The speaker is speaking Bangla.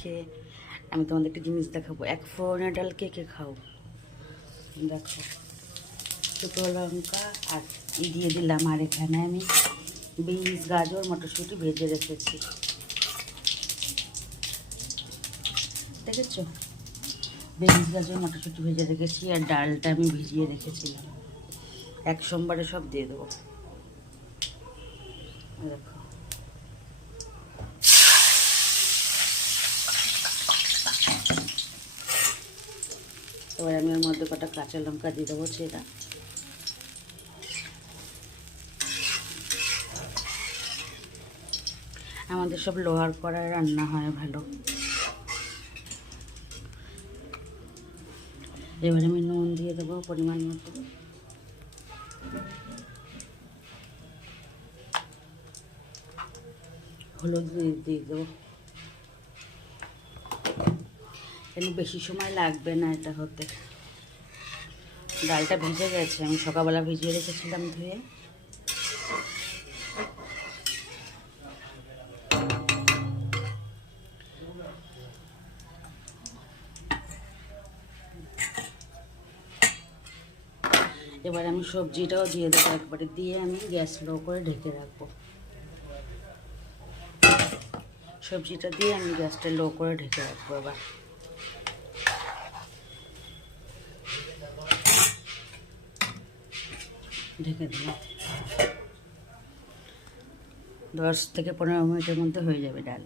কে আমি তোমাদের একটা জিনিস দেখাবো। এক ফোড়নের ডাল কে কে খাও? দেখো, শুকনো লঙ্কা আর দিয়ে দিলাম। আর এখানে আমি বিনস, গাজর, মটরশুঁটি ভেজে রেখেছি, দেখেছো? বিনস, গাজর, মটরশুঁটি ভেজে রেখেছি। আর ডালটা আমি ভিজিয়ে রেখেছিলাম। এক সোমবারে সব দিয়ে দেবো। দেখো, এবার আমি ওর মধ্যে কটা কাঁচা লঙ্কা দিয়ে দেবো ছেঁড়া। আমাদের সব লোহার কড়ায় রান্না হয় ভালো। এবার আমি নুন দিয়ে দেবো পরিমাণ মতো। হলুদ দিয়ে দেবো। এখানে বেশি সময় লাগবে না এটা হতে। ডালটা ভিজে গেছে, আমি সকালবেলা ভিজিয়ে রেখেছিলাম ধুয়ে। এবার আমি সবজিটাও দিয়ে দেবো একবারে, দিয়ে আমি গ্যাস লো করে ঢেকে রাখবো। সবজিটা দিয়ে আমি গ্যাসটা লো করে ঢেকে রাখবো। এবার ঢেকে দিলাম। 10 থেকে 15 মিনিটের মধ্যে হয়ে যাবে ডাল।